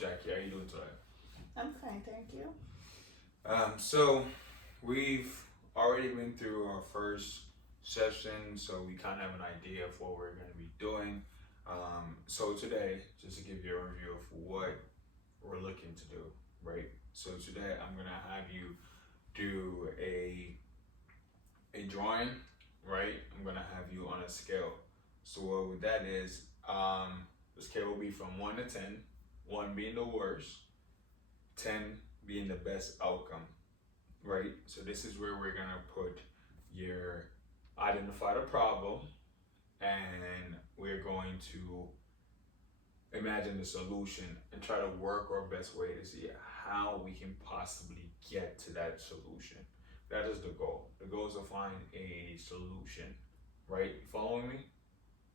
Jackie, how you doing today? I'm fine, thank you. So we've already been through our first session, so we kind of have an idea of what we're going to be doing. So today, just to give you a review of what we're looking to do, right? So today I'm going to have you do a drawing, right? I'm going to have you on a scale. So what that is, the scale will be from 1 to 10, 1 being the worst, 10 being the best outcome, right? So this is where we're gonna put your identify the problem, and we're going to imagine the solution and try to work our best way to see how we can possibly get to that solution. That is the goal. The goal is to find a solution, right? You following me?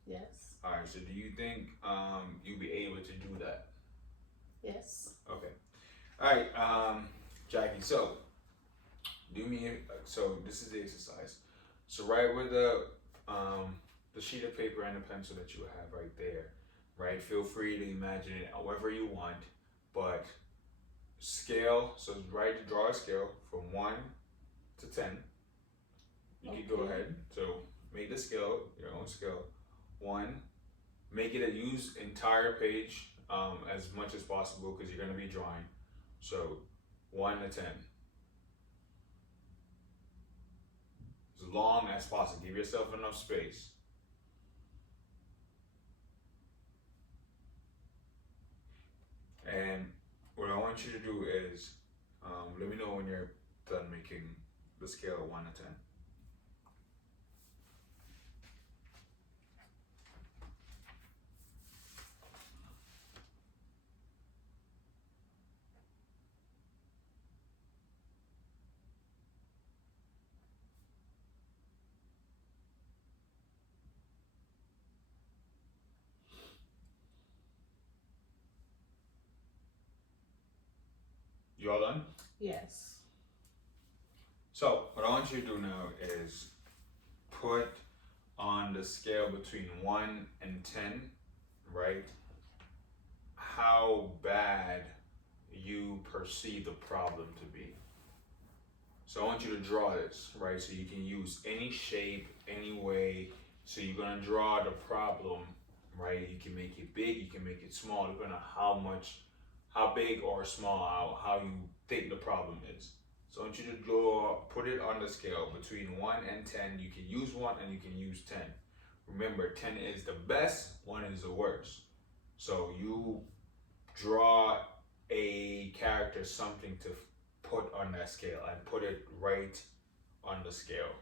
Yes. All right. So do you think you'll be able to do that? Yes. Okay. All right, Jackie. So so this is the exercise. So right with the sheet of paper and the pencil that you have right there, right? Feel free to imagine it however you want, but scale. So draw a scale from 1 to 10. You can go Okay. ahead. So make the scale your own scale. 1. Make it use entire page as much as possible because you're gonna be drawing. So 1 to 10. As long as possible. Give yourself enough space. And what I want you to do is let me know when you're done making the scale of 1 to 10. You all done? Yes. So what I want you to do now is put on the scale between 1 and 10, right? How bad you perceive the problem to be. So I want you to draw this, right? So you can use any shape, any way. So you're gonna draw the problem, right? You can make it big, you can make it small, depending on how big or small, how you think the problem is. So I want you to put it on the scale between 1 and 10. You can use 1 and you can use 10. Remember, 10 is the best, 1 is the worst. So you draw a character, something to put on that scale, and put it right on the scale.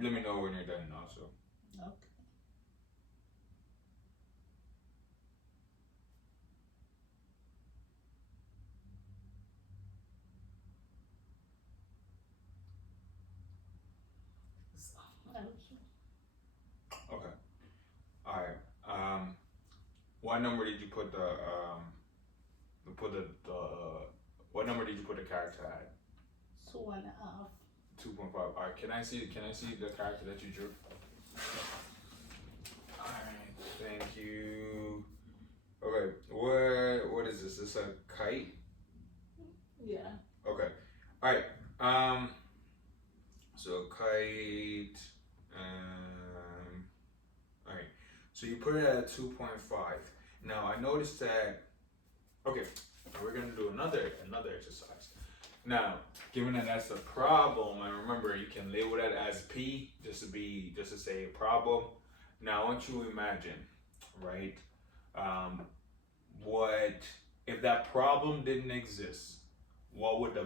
Let me know when you're done also. Okay. Okay. All right. What number did you put what number did you put the character at? 2.5. 2.5. All right. Can I see the character that you drew? All right. Thank you. Okay. What is this? Is this a kite? Yeah. Okay. All right. So kite. All right. So you put it at 2.5. Now I noticed that. Okay. We're gonna do another exercise. Now, given that that's a problem, and remember you can label that as P just to say a problem. Now I want you to imagine, right? What if that problem didn't exist? What would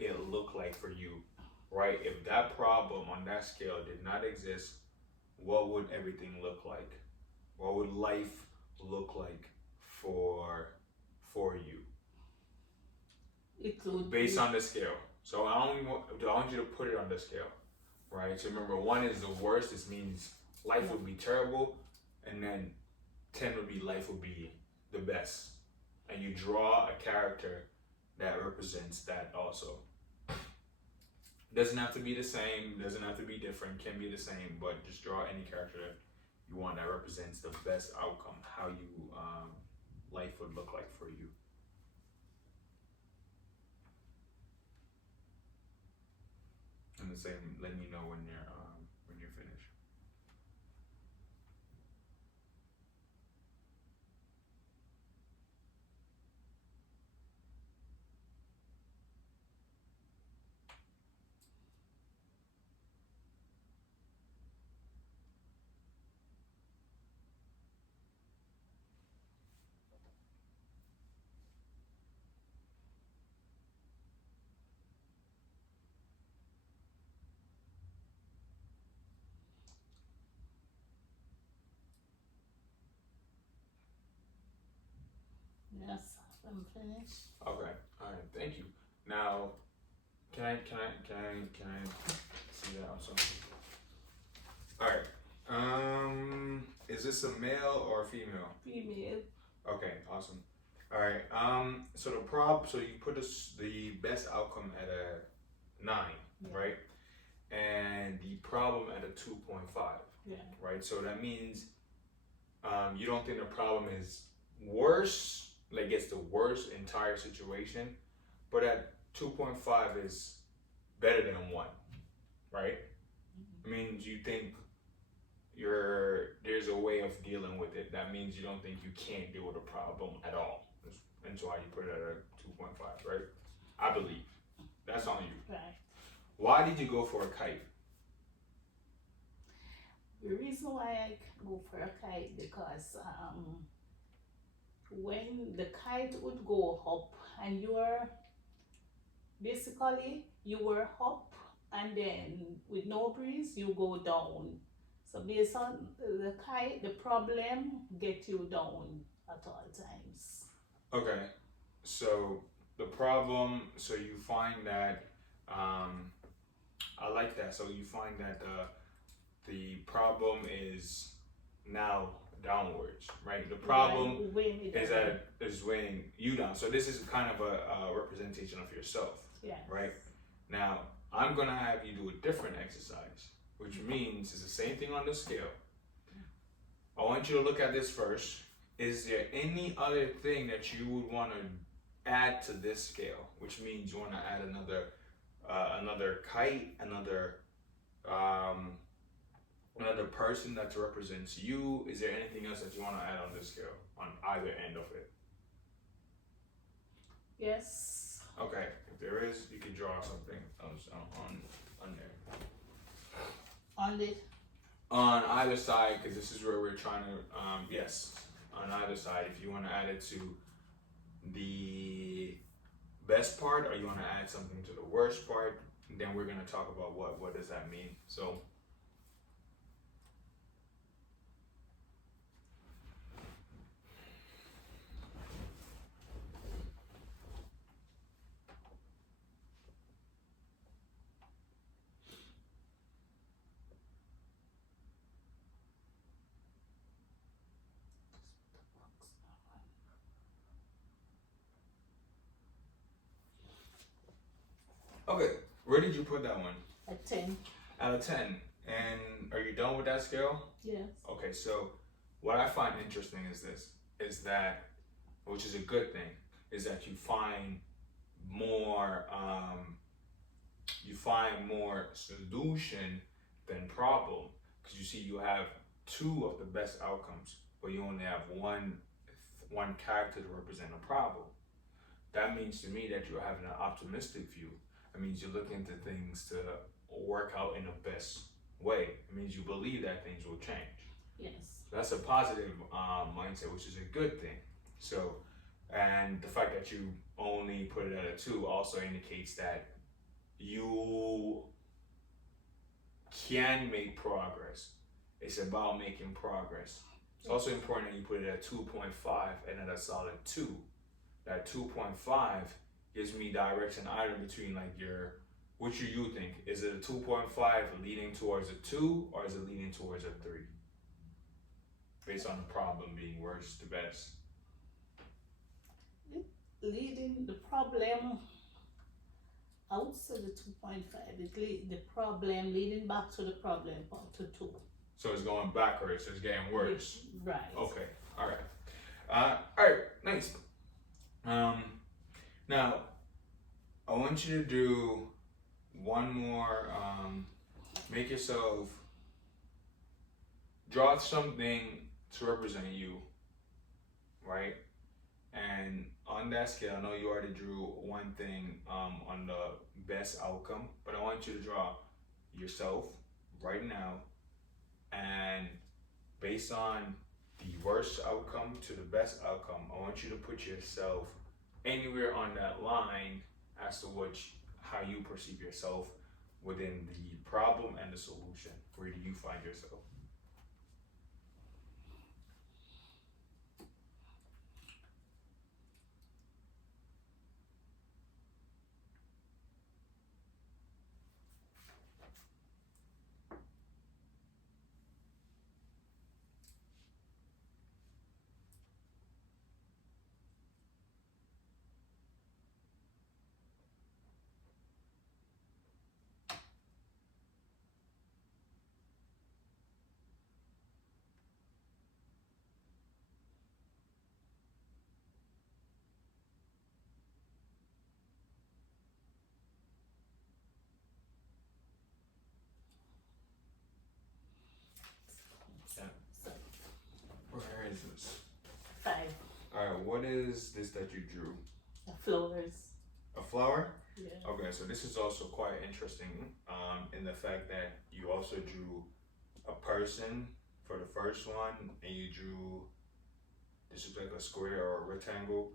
it look like for you, right? If that problem on that scale did not exist, what would everything look like? What would life look like for you It would based be, on the scale? So I want you to put it on the scale, right? So remember, 1 is the worst. This means life would be terrible, and then 10 would be life would be the best. And you draw a character that represents that also. Doesn't have to be the same, doesn't have to be different, can be the same, but just draw any character that you want that represents the best outcome, how you life would look like for you. And the same, let me know when you're finished. yes, I'm finished. Okay, all right, thank you. Now, can I see that also? All right. Is this a male or a female? Female, Okay, awesome. All right. So so you put the best outcome at a 9, yeah, right? And the problem at a 2.5, yeah, right? So that means you don't think the problem is worse, like it's the worst entire situation, but at 2.5 is better than 1, right? I mean, you think there's a way of dealing with it. That means you don't think you can't deal with a problem at all. And so why you put it at a 2.5, right? I believe. That's on you. right. Why did you go for a kite? The reason why I go for a kite because when the kite would go up and you were up and then with no breeze you go down. So based on the kite, the problem get you down at all times. Okay. So the problem, so you find that, I like that. So you find that the problem is now downwards, right? The problem is weighing you down. So this is kind of a representation of yourself, yeah, right? Now, I'm gonna have you do a different exercise, which means it's the same thing on the scale. I want you to look at this first. Is there any other thing that you would want to add to this scale? Which means you want to add another kite, another person that represents you. Is there anything else that you want to add on this scale on either end of it? yes, Okay, if there is, you can draw something else on there. on it, On either side, because this is where we're trying to, yes, on either side, if you want to add it to the best part or you want to add something to the worst part, then we're going to talk about what does that mean. So, okay, where did you put that one? a 10, Out of 10. And are you done with that scale? yes, Okay, so what I find interesting is that, which is a good thing, is that you find more solution than problem, because you see you have 2 of the best outcomes, but you only have one character to represent a problem. That means to me that you're having an optimistic view. It means you're looking into things to work out in the best way. It means you believe that things will change. yes, That's a positive mindset, which is a good thing. So, and the fact that you only put it at a 2 also indicates that you can make progress. It's about making progress. It's also important that you put it at 2.5 and at a solid 2. That 2.5 gives me direction either between like which you think? Is it a 2.5 leading towards a 2 or is it leading towards a 3? Based on the problem being worse to best. Leading the problem, I would say the 2.5, the problem leading back to the problem to 2. So it's going backwards, so it's getting worse. Right. Okay, alright. Alright, nice. Now, I want you to do one more, make yourself draw something to represent you, right? And on that scale, I know you already drew one thing on the best outcome, but I want you to draw yourself right now, and based on the worst outcome to the best outcome, I want you to put yourself anywhere on that line as to how you perceive yourself within the problem and the solution. Where do you find yourself? Where is this? 5. Alright, what is this that you drew? The flowers. A flower? Yeah. Okay, so this is also quite interesting in the fact that you also drew a person for the first one, and you drew, this is like a square or a rectangle.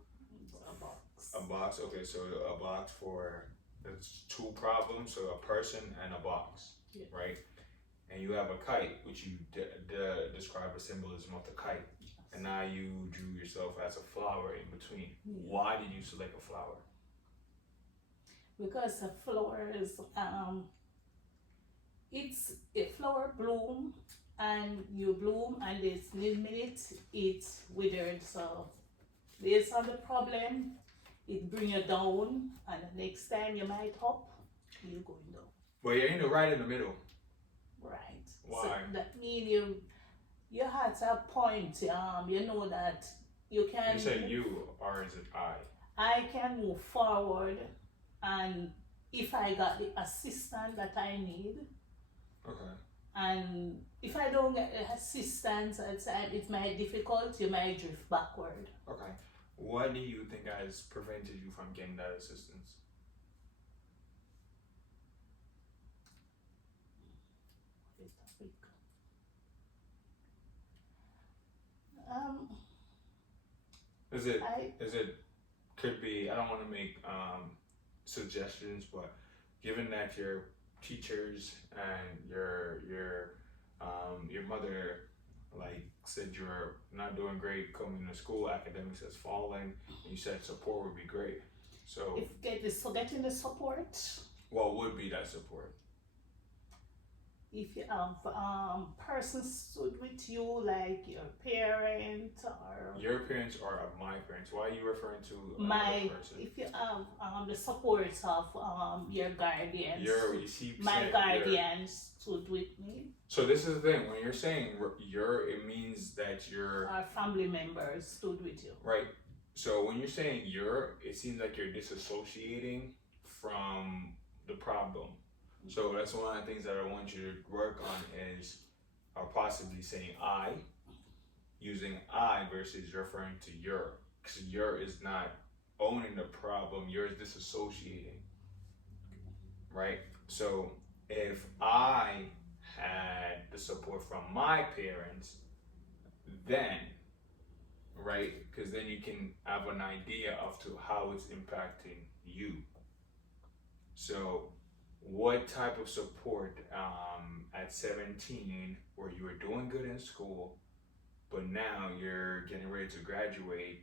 A box. A box, okay, so a box for, it's 2 problems, so a person and a box, Yeah. right? And you have a kite, which you describe a symbolism of the kite. And now you drew yourself as a flower in between. Yeah. Why did you select a flower? Because a flower is, it's a flower bloom and you bloom and this minute it withered. So based on the problem, it bring you down, and the next time you might up, you're going down. Well, you're in the right in the middle. Right. Why? So that means you had a point, you know that you can. You said you, or is it I? I can move forward, and if I got the assistance that I need, Okay. and if I don't get the assistance at time, it might difficult, you might drift backward. Okay. What do you think has prevented you from getting that assistance? Is it could be, I don't want to make suggestions, but given that your teachers and your mother like said you're not doing great coming to school, academics is falling, and you said support would be great. So getting the support, what would be that support? if you have persons stood with you, like your parent or Your parents or my parents? Why are you referring to my person? if you have the support of your guardians, You see, my guardians stood with me. So this is the thing, when you're saying it means that you're Our family members stood with you. right. So when you're saying it seems like you're disassociating from the problem. So that's one of the things that I want you to work on is, or possibly saying I, using I versus referring to your, because your is not owning the problem, you're disassociating, right? So if I had the support from my parents, then, right, because then you can have an idea of to how it's impacting you. So what type of support at 17, where you were doing good in school, but now you're getting ready to graduate.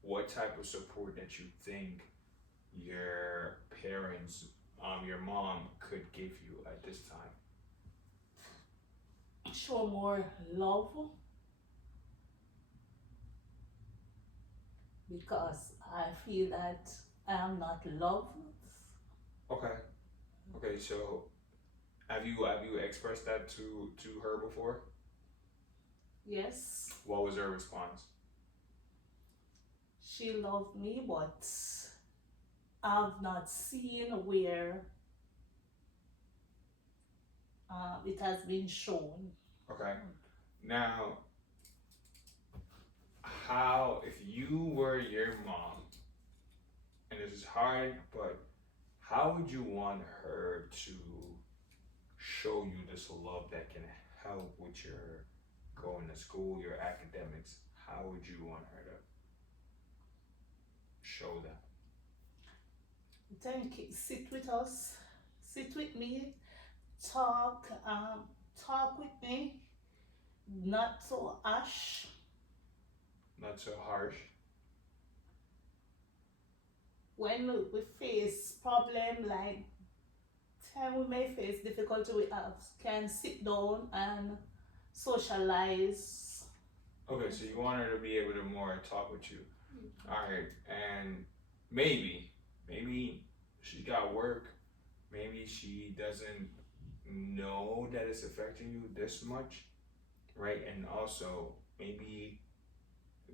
What type of support that you think your parents, your mom could give you at this time? Show more love, because I feel that I am not loved. Okay. Okay. So have you expressed that to her before? Yes, What was her response? she loved me, but I've not seen where it has been shown. Okay. Now, how if you were your mom, and this is hard, but how would you want her to show you this love that can help with your going to school, your academics? How would you want her to show that? Then sit with us, sit with me, talk, talk with me, not so harsh. Not so harsh. When we face problem like time we may face difficulty, we have can sit down and socialize. Okay, so you want her to be able to more talk with you. All right, and maybe she got work. Maybe she doesn't know that it's affecting you this much, right? And also, maybe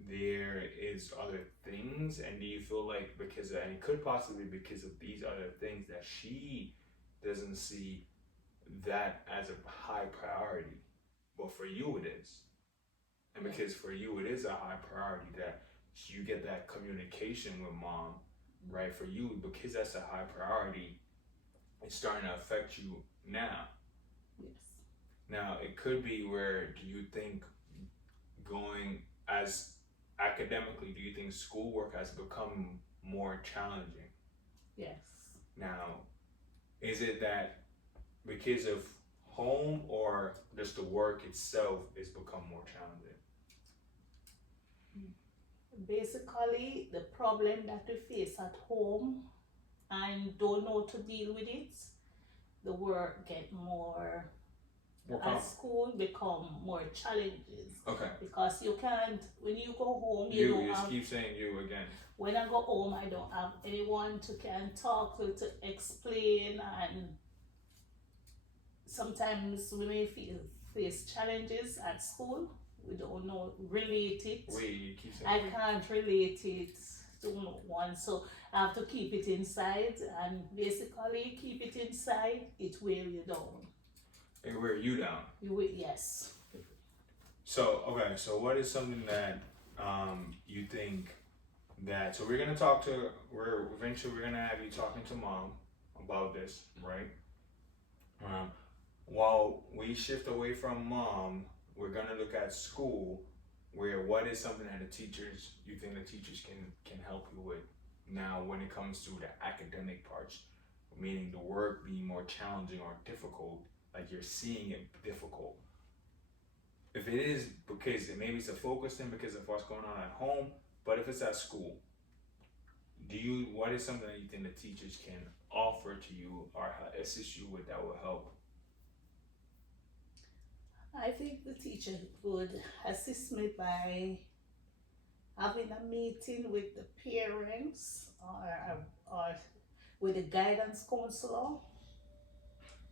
there is other things, and do you feel like because and it could possibly be because of these other things that she doesn't see that as a high priority, but for you it is, and because for you it is a high priority that you get that communication with mom, right? For you, because that's a high priority, it's starting to affect you now. Yes. Now, it could be where do you think going as academically, do you think schoolwork has become more challenging? Yes. Now, is it that because of home or just the work itself is become more challenging? Basically, the problem that we face at home and don't know to deal with it, the work get more at school become more challenges, Okay. because you can't when you go home You just keep saying you again. when I go home I don't have anyone to can talk to explain, and sometimes we may face challenges at school we don't know relate it. Wait, you keep saying I can't relate it to no one, so I have to keep it inside, and basically keep it inside, it wear you down. it wear you down. Yes. So okay, so what is something that you think that so we're gonna talk to we're gonna have you talking to mom about this, right? While we shift away from mom, we're gonna look at school, where what is something that you think the teachers can help you with now when it comes to the academic parts, meaning the work being more challenging or difficult, like you're seeing it difficult. If it is because maybe it's a focus thing because of what's going on at home, but if it's at school, what is something that you think the teachers can offer to you or assist you with that will help? I think the teacher would assist me by having a meeting with the parents, or with the guidance counselor.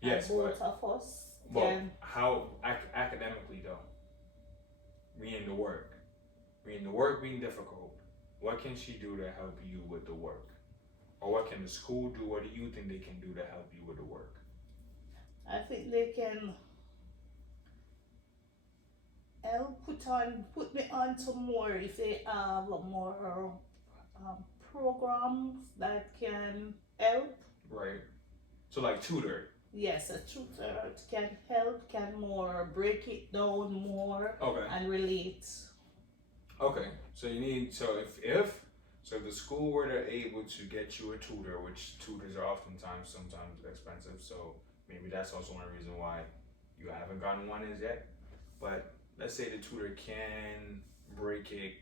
Yes, and both of us but can. how academically though? Meaning the work being difficult. What can she do to help you with the work? Or what can the school do? What do you think they can do to help you with the work? I think they can help put me on to more, if they have more programs that can help. Right. So like tutor. Yes, a tutor can help, can more break it down more. Okay. And relate. Okay. So you need if the school were to able to get you a tutor, which tutors are sometimes expensive, so maybe that's also one reason why you haven't gotten one as yet. But let's say the tutor can break it,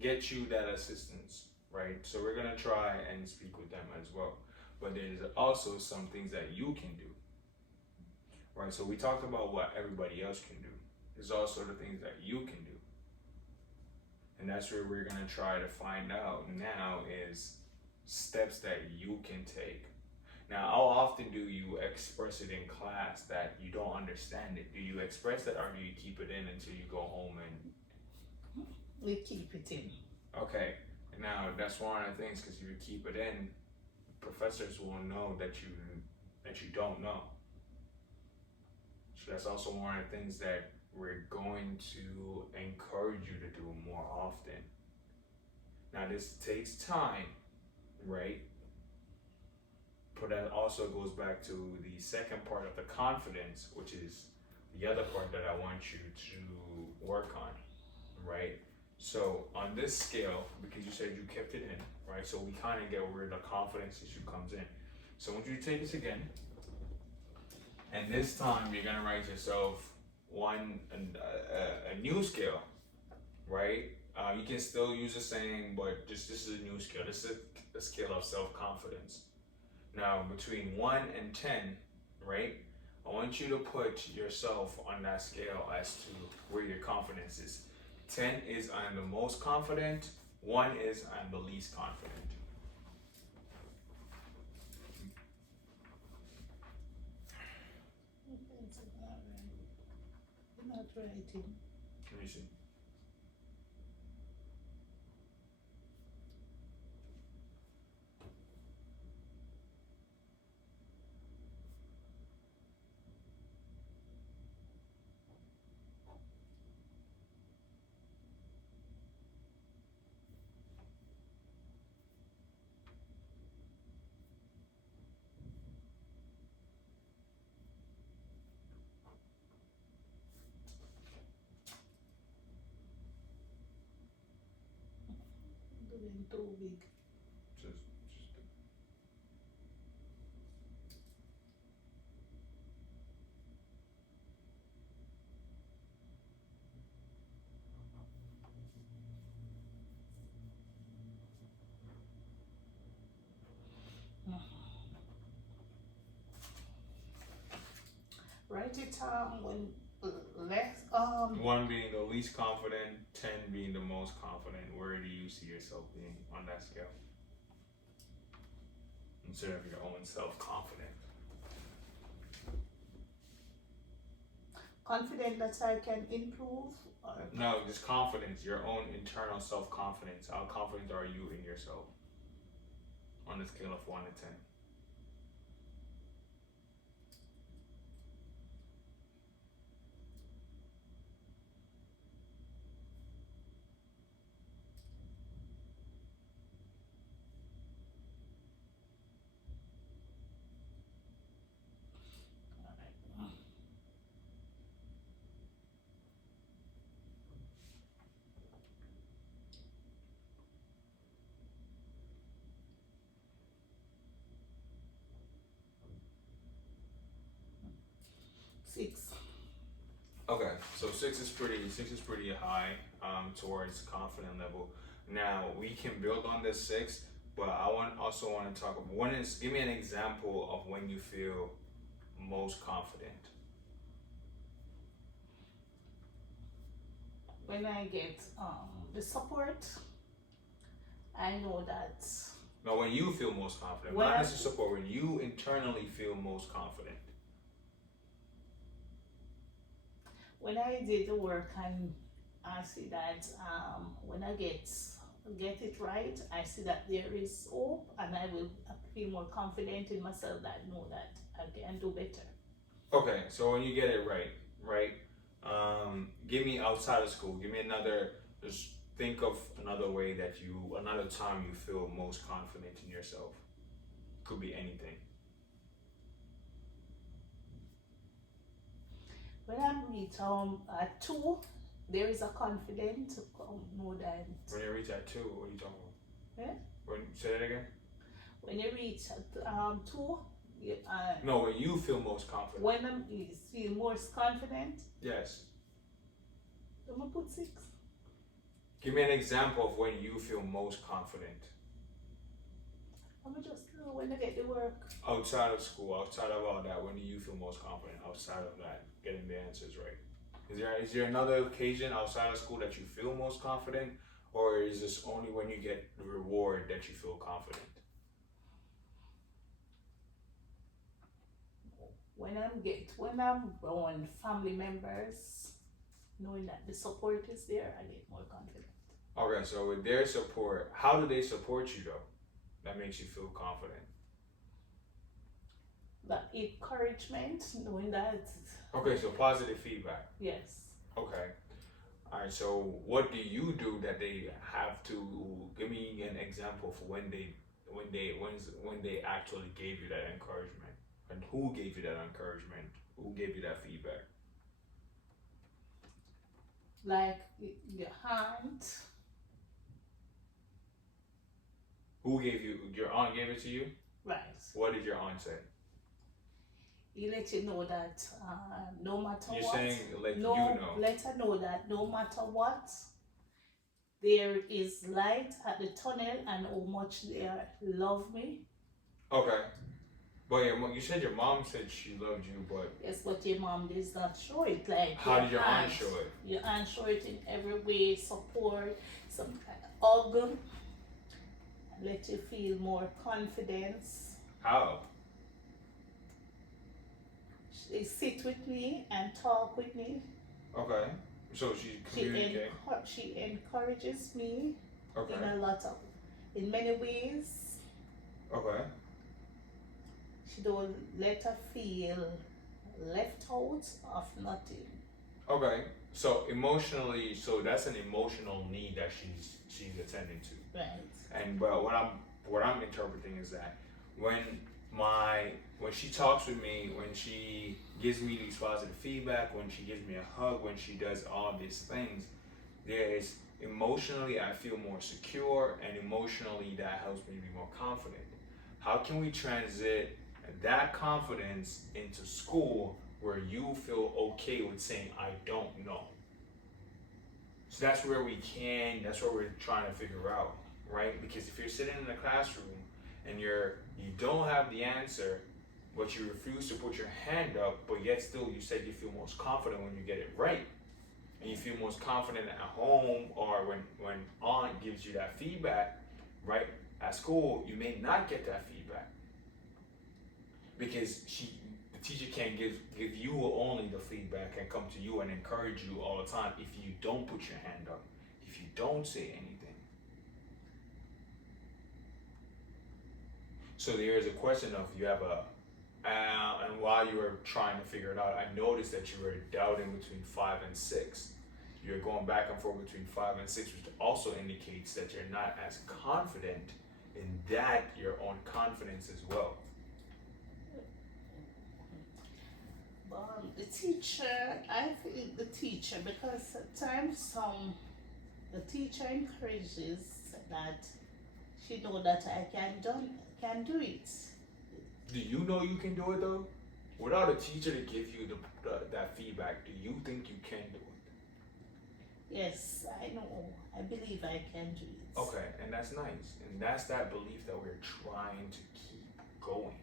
get you that assistance, right? So we're gonna try and speak with them as well. But there's also some things that you can do, right? So we talked about what everybody else can do. There's also the things that you can do. And that's where we're gonna try to find out now is steps that you can take. Now, how often do you express it in class that you don't understand it? Do you express that or do you keep it in until you go home and We keep it in. okay? Now that's one of the things because if you keep it in, professors will know that you don't know. So that's also one of the things that we're going to encourage you to do more often. Now this takes time, right? But that also goes back to the second part of the confidence, which is the other part that I want you to work on, right? So on this scale, because you said you kept it in, right? So we kind of get where the confidence issue comes in. So I want you to take this again, and this time you're gonna write yourself a new scale, right? You can still use the same, but just this is a new scale. This is a scale of self-confidence. Now, between 1 and 10, right? I want you to put yourself on that scale as to where your confidence is. 10 is I'm the most confident, 1 is I'm the least confident. It's not writing. Let me see. Doing too big. Just Write it when less 1 being the least confident, 10 being the most confident. Where do you see yourself being on that scale? Instead of your own self-confidence. confident that I can improve. Or No, just confidence, your own internal self-confidence. How confident are you in yourself? On the scale of 1 to 10. six. Okay, so six is pretty high towards confident level. Now we can build on this 6, but I also want to talk about one is give me an example of when you feel most confident. When I get the support, I know that Now when you feel most confident, When not I- necessarily support, when you internally feel most confident. when I did the work and I see that when I get it right, I see that there is hope, and I will feel more confident in myself. That I know that I can do better. Okay, so when you get it right, right? Give me outside of school. Give me another. Just think of another way that another time you feel most confident in yourself. Could be anything. When I reach at 2, there is a confidence more than When you reach at 2, what are you talking about? Yeah. Say that again. when you reach at 2. No, when you feel most confident. When I feel most confident, Yes. I'm gonna put 6. Give me an example of when you feel most confident. I'm gonna just when I get the work. Outside of school, outside of all that, when do you feel most confident? Outside of that, getting the answers right. Is there another occasion outside of school that you feel most confident, or is this only when you get the reward that you feel confident? When I'm around family members, knowing that the support is there, I get more confident. Okay, so with their support, how do they support you though? That makes you feel confident. That encouragement, knowing that Okay, so positive feedback. yes. Okay. All right. So what do you do that they have to give me an example for when they actually gave you that encouragement, and who gave you that encouragement? Who gave you that feedback? Like your aunt, Who gave you? Your aunt gave it to you. right? What did your aunt say? He let you know that no matter You're what, saying let no, you know. let her know that no matter what, there is light at the tunnel, and how much they love me. Okay. But you said your mom said she loved you, but Yes, but your mom does not show it. Like how did your aunt show it? Your aunt show it in every way, support, some kind of hug, let you feel more confidence. How? They sit with me and talk with me. Okay. So she communicates. She encourages me Okay. in many ways. Okay. She don't let her feel left out of nothing. Okay. So emotionally, so that's an emotional need that she's attending to. Right. And but what I'm interpreting is that when she talks with me, when she gives me these positive feedback, when she gives me a hug, when she does all these things, there's emotionally I feel more secure, and emotionally that helps me be more confident. How can we transit that confidence into school where you feel okay with saying I don't know? So that's where that's what we're trying to figure out, right? Because if you're sitting in the classroom and you don't have the answer, but you refuse to put your hand up, but yet still you said you feel most confident when you get it right, and you feel most confident at home, or when aunt gives you that feedback, right? At school, you may not get that feedback because the teacher can't give you only the feedback and come to you and encourage you all the time if you don't put your hand up, if you don't say anything. So there is a question of you have and while you were trying to figure it out, I noticed that you were doubting between 5 and 6. You're going back and forth between 5 and 6, which also indicates that you're not as confident in that your own confidence as well. The teacher, I think the teacher, because at times the teacher encourages that she know that I can do it. Do you know you can do it though? Without a teacher to give you that feedback, do you think you can do it? Yes, I know. I believe I can do it. Okay, and that's nice. And that's that belief that we're trying to keep going.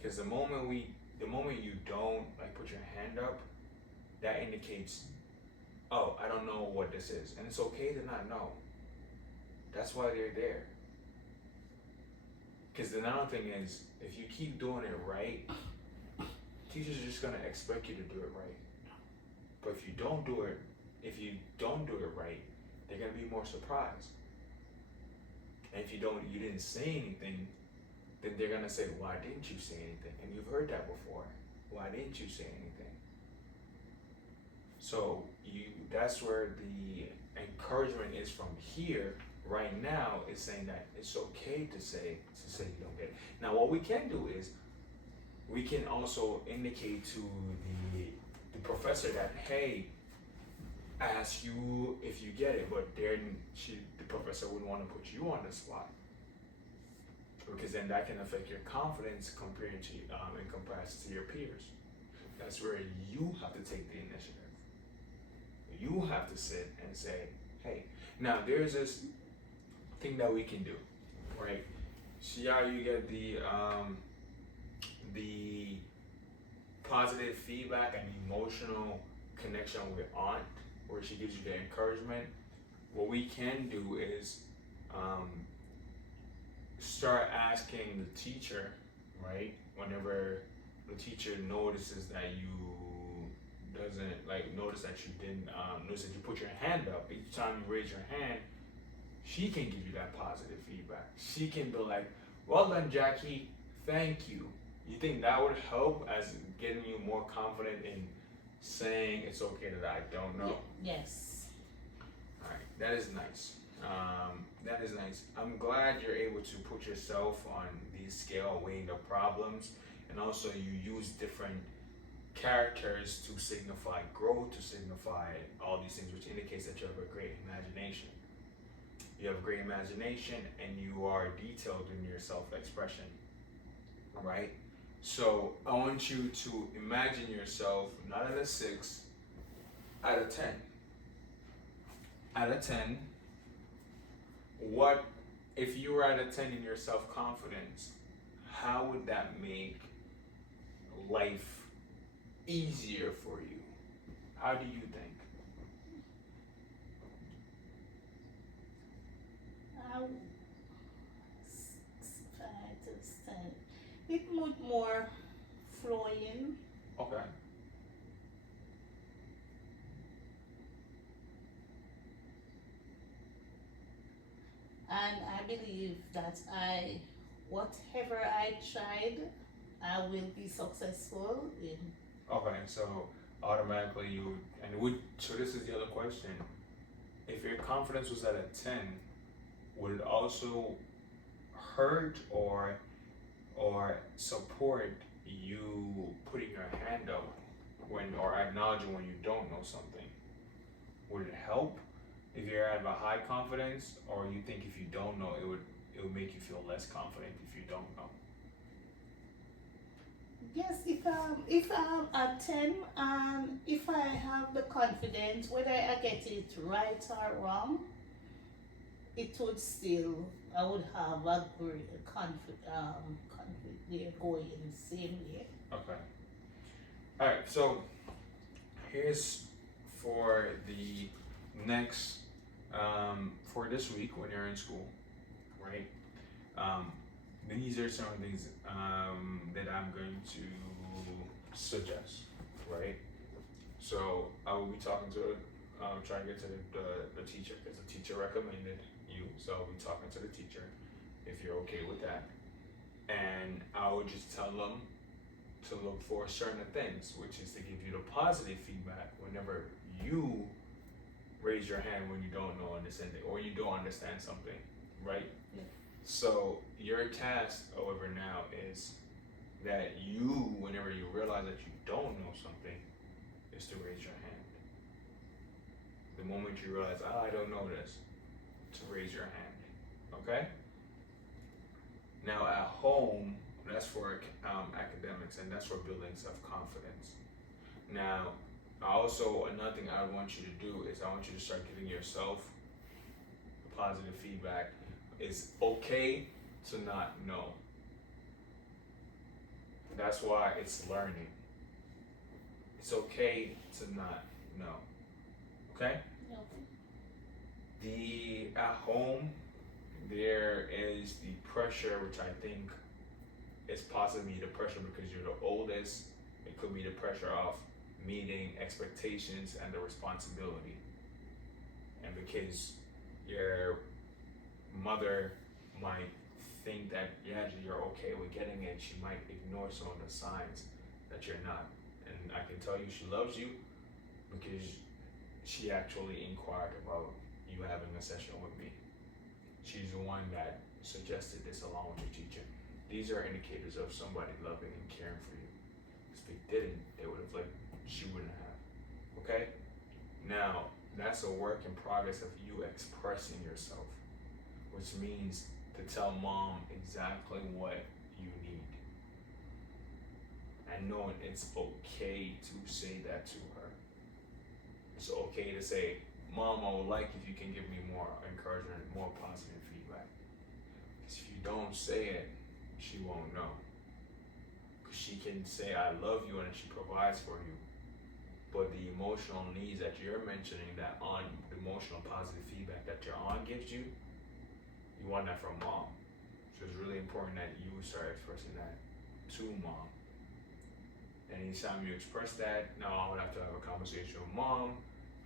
Because the moment you don't put your hand up, that indicates, oh, I don't know what this is. And it's okay to not know. That's why they're there. Because the another thing is, if you keep doing it right, teachers are just gonna expect you to do it right. But if you don't do it right, they're gonna be more surprised. And if you didn't say anything, then they're gonna say, why didn't you say anything? And you've heard that before. Why didn't you say anything? So that's where the encouragement is from here. Right now, is saying that it's okay to say you don't get it. Now, what we can do is we can also indicate to the professor that, hey, ask you if you get it, but then the professor wouldn't want to put you on the spot, because then that can affect your confidence compared to in comparison to your peers. That's where you have to take the initiative. you have to sit and say, hey, now there's this thing that we can do, right? See how you get the positive feedback and emotional connection with aunt, where she gives you the encouragement. What we can do is start asking the teacher, right? Whenever the teacher notices that you doesn't like notice that you didn't notice that you put your hand up each time you raise your hand, she can give you that positive feedback. She can be like, well done, Jackie, thank you. You think that would help as getting you more confident in saying it's okay that I don't know? Yes. All right, that is nice. That is nice. I'm glad you're able to put yourself on the scale, weighing the problems, and also you use different characters to signify growth, to signify all these things, which indicates that you have a great imagination. You have a great imagination and you are detailed in your self-expression, right? So I want you to imagine yourself not at a 6, at a 10. At a 10, what if you were at a 10 in your self-confidence, how would that make life easier for you? How do you think? I would try to stand. It would more flowing. Okay. And I believe that whatever I tried, I will be successful in. Okay, so automatically so this is the other question. If your confidence was at a 10, would it also hurt or support you putting your hand up or acknowledging when you don't know something? Would it help if you're at a high confidence, or you think if you don't know it would make you feel less confident if you don't know? Yes, if I'm at 10 and if I have the confidence, whether I get it right or wrong, it would still, I would have a great confidence going same way. Okay. All right. So here's for the next for this week when you're in school, right? These are some things that I'm going to suggest, right? So I will be talking to trying to get to the teacher because the teacher recommended you. So I'll be talking to the teacher if you're okay with that, and I would just tell them to look for certain things, which is to give you the positive feedback whenever you raise your hand when you don't know understand it or you don't understand something, right? Yeah. So your task, however, now is that you, whenever you realize that you don't know something, is to raise your hand. The moment you realize, oh, I don't know this, to raise your hand, okay? Now at home, that's for academics and that's for building self-confidence. Now, also another thing I want you to do is I want you to start giving yourself positive feedback. It's okay to not know. That's why it's learning. It's okay to not know. Okay? Okay. At home, there is the pressure, which I think is possibly the pressure because you're the oldest. It could be the pressure of meeting expectations and the responsibility. And because your mother might think that, yeah, you're okay with getting it, she might ignore some of the signs that you're not. And I can tell you she loves you because she actually inquired about you having a session with me. She's the one that suggested this along with your teacher. These are indicators of somebody loving and caring for you. If they didn't, they would have she wouldn't have. Okay? Now, that's a work in progress of you expressing yourself, which means to tell mom exactly what you need. And knowing it's okay to say that to her. it's okay to say, Mom, I would like if you can give me more encouragement, more positive feedback. Because if you don't say it, she won't know. Because she can say, I love you, and she provides for you. But the emotional needs that you're mentioning, that on emotional positive feedback that your aunt gives you, you want that from mom. So it's really important that you start expressing that to mom. Anytime you express that, now I would have to have a conversation with mom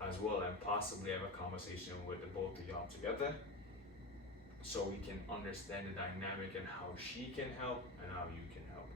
as well, and possibly have a conversation with the both of y'all together, so we can understand the dynamic and how she can help and how you can help.